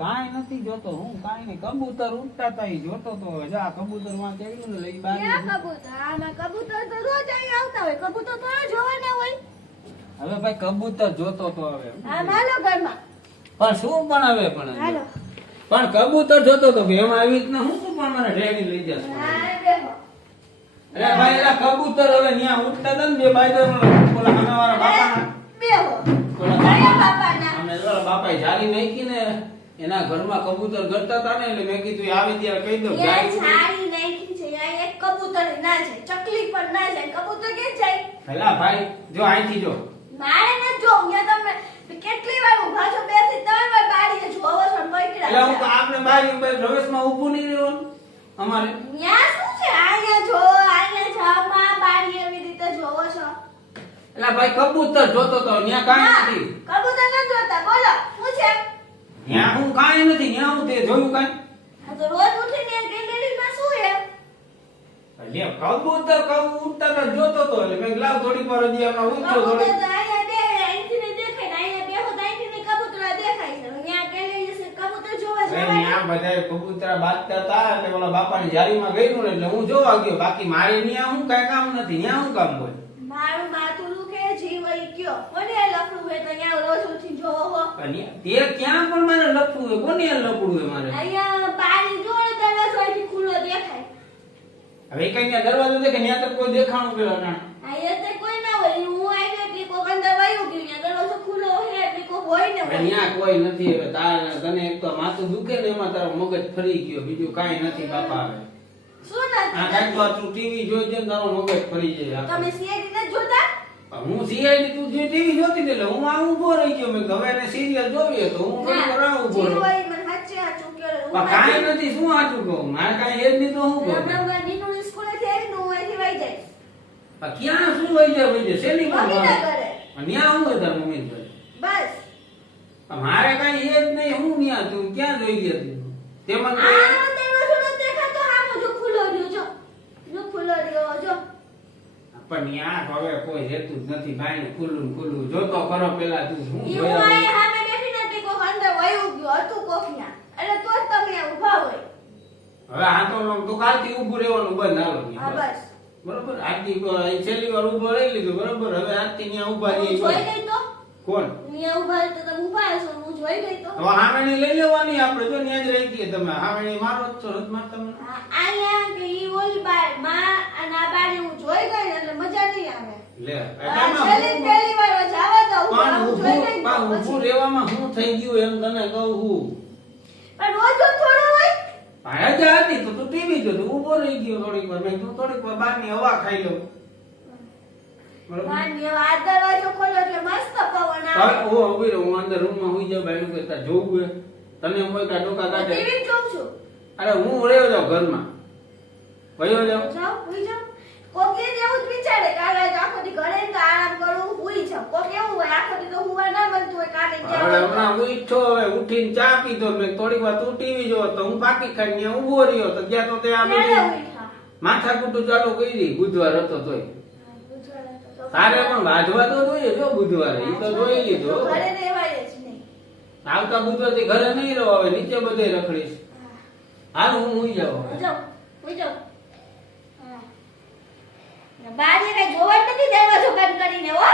કાંઈ નથી જોતો હું કાંઈ નહીં કબૂતર ઉડતા તા ઈ જોતો તો જા કબૂતર માં ચડ્યું ને લઈ બાર ક્યાં કબૂતર આમાં કબૂતર તો રોજ અહીં આવતા હોય કબૂતર તો જોવાના હોય હવે ભાઈ કબૂતર જોતો તો હવે આ માલો ઘરમાં પણ શું પણ હવે હાલો પણ કબૂતર જોતો તો કે એમાં આવી રીતના હું શું પણ મને ટ્રેનિંગ લઈ જશે હા બેહો અરે ભાઈ એલા કબૂતર હવે ન્યા ઉડતા હતા ને બે બાઈદર ઓલા હનાવાળા બાપાના બેહો ઓલા કયા બાપાના અમે ઓલા બાપાએ જારી નાખી ને એના ઘરમાં કબૂતર ગરતા હતા ને એટલે મેં કીધું આવી ત્યારે કહી દઉં યાર સારી નાખી છે યાર એક કબૂતર ના જાય ચકલી પણ ના જાય કબૂતર કે જાય પેલા ભાઈ જો અહીંથી જો મારે ન જો યા તમે કેટલી વાર ઉભા છો બે થી ત્રણ વાર બારીએ જોવો છો મઈકડા એટલે હું તો આપણે બારી પ્રવેશમાં ઊભું નહીં રહેવાનું અમારે ન્યા શું છે આયા જો આયા જામાં બારી એવી રીતે જોવો છો એટલે ભાઈ કબૂતર જોતો તો ન્યા કાંઈ નથી કબૂતર ન જોતા બોલો શું છે ન્યા હું કાંઈ નથી ન્યા હું તે જોયું કાંઈ આ તો રોજ ઉઠીને ગેલેરીમાં શું હે એટલે કબૂતર ઉડતા તો જોતો તો એટલે મેં લાવ થોડી વાર હજી આપણે ઉઠ્યો કબૂતર થોડી તો આયા બે અહીંથી ને દેખાય ને આયા બેહો તો અહીંથી ને કબૂતર દેખાય છે ન્યા ગેલેરી છે કબૂતર જોવા જવાય ન્યા બધાય કબૂતરા બાંધતા હતા એટલે ઓલા બાપાની જારીમાં ગયું ને એટલે હું જોવા ગયો બાકી મારે ન્યા હું કાંઈ કામ નથી ન્યા હું કામ હોય મારું માથું દુખે જીવઈ કયો કોને લખવું હોય તો ન્યા રોજ ઉઠીને જોવો હો તે ક્યાં પણ મારે લખવું હોય કોને લખવું હોય મારે અહીંયા બારી જોડે દરવાજો અહીંથી ખુલ્લો દેખાય હવે કઈ ન્યા દરવાજો દેખે ન્યા તો કોઈ દેખાણું પેલો ના અહીંયા તો કોઈ ના હોય હું આવી એટલે કોઈ અંદર વાયું ગયું ન્યા દરવાજો ખુલ્લો હોય એટલે કોઈ હોય ને હવે ન્યા કોઈ નથી હવે તને એક તો માથું દુખે ને એમાં તારો મગજ ફરી ગયો બીજું કાંઈ નથી બાપા હવે શું આ નથી કાંઈક તો તું ટીવી જોઈ છે ને તારો મગજ ફરી જાય તમે સીઆઈડી નથી જોતા હું સીઆઈડી તું જે ટીવી જોતી હતી એટલે હું આ ઊભો રહી ગયો મેં હવે એને સિરિયલ જોઈએ તો હું ઘડી વાર આ ઊભો રહ્યો જીવઈ મને સાચે સાચું કહેવાય. પણ કાંઈ નથી શું સાચું કહું મારે કાંઈ એ જ નહીં તો હું કહું હમણાં નીનુની સ્કૂલેથી આવીને હું અહીંથી વહી જઈશ. આ ક્યાં શું વહી જાય શેની મમ્મીના ઘરે. ન્યા હું હતા મમ્મી ઘરે બસ મારે કાંઈ એ જ નહીં હું ન્યા તું ક્યાં જોઈ ગઈ હતી તે મને આ દરવાજો નથી દેખાતો આનો જો ખુલ્લો રહ્યો જો ખુલ્લો રહ્યો જો પણ ન્યા હવે કોઈ રહેતું જ નથી ભાઈ ખુલ્લું ને ખુલ્લું જોતો કરો પેલા તું શું ઈ હું જોયા અહીં સામે બેઠી નથી કોક અંદર વયું ગયું હતું કોકિયા એટલે તો જ તમે અહીંયા ઊભા હોય. હવે આ તો કાલથી ઊભું રહેવાનું બંધ હાલો હા બસ બરોબર આજથી છેલ્લી વાર ઊભો રહી લીધું બરોબર હવે આજથી ત્યાં ઊભા હું રહીએ જોઈ ગઈ તો કોણ અહીંયા ઊભા તો તમે ઊભા હશો હું જોઈ ગઈ તો તો હામેણી લઈ લેવાની આપણે જો ત્યાં જ રહી ગઈ તમે હામેણી મારો જ છો રત મારતા મને અહીંયા કે ઈ ઓલી બાર માં અને આ બારી હું જોઈ ગઈ ને એટલે મજા નહીં આવે. લે છેલ્લી પહેલી વાર જવા દઉં પણ હું જોઈ ગઈ તો ઊભું પછી. રહેવામાં શું થઈ ગયું એમ તને કહું હું પણ રોજ રોજ થોડું હોય ભાઈ જ હતી તો તું ટીવી જોતો ઊભો રહી ગયો થોડીક વાર મેં કીધું થોડીક વાર બહારની હવા ખાઈ લઉં બરોબર માન્ય આ દરવાજો ખોલો એટલે મસ્ત પવન હવે આવે. ઓ ઉભી રહો હું અંદર રૂમમાં હુઈ જાઉં ભાઈ કે તાર જોવું હે તને કોઈ કા ડોકા કાઢે ટીવી જોઉં છું. અરે હું રહ્યો જાઉં ઘરમાં વયો જાઉં જાઓ હુઈ જાઓ. કોક એ જ એવું જ વિચારે કે આજે આખો દી ઘરે ને તો આરામ કરું હુઈ જાઉં. કોક એવું હોય આખો દી તો હુવા ના મળતું હોય કામે હવે જાવ હમણાં ઉઠ્યો હવે ઉઠીને ચા પીધો મેં થોડીક વાર તું ટીવી જોવો તો હું પાકી ખાઈને ત્યાં ઊભો રહ્યો તો ત્યાં તો તે આ બધી માથાકૂટું ચાલુ કરી બુધવાર હતો તોય તારે પણ વાજવા તો જોઈએ જો બુધવારે ઈ તો જોઈ લીધો ઘરે રહેવાય જ નહીં. આવતા બુધવારથી ઘરે નહીં રહો હવે નીચે બધે રખડીશ હાલ હું હુઈ જાઉં હવે જાઓ હુઈ જાઓ. હા. બારી કઈ જોવા જ નથી દરવાજો બંધ કરીને હો.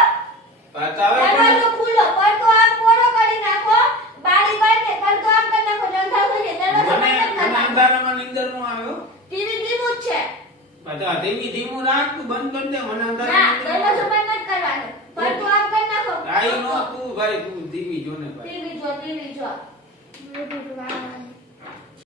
પાછા હવે દરવાજો ખુલ્લો પડતો આમ પોરો કરી નાખો. બારી બંધ પડતો આમ કરી નાખો એટલે અંધારું થઈ જાય. દરવાજો મને બંધ જ મને ના અંધારામાં નીંદર નો આવ્યો ટીવી ધીમું જ છે. પાછા ધીમું રાખ તું બંધ કરી દે મને ના અંધારામાં દરવાજો બંધ જ કરવાનો. પડતો આમ કરી નાખો. આઈ નો તું ભાઈ તું ધીમી જો ને ભાઈ ટીવી જો.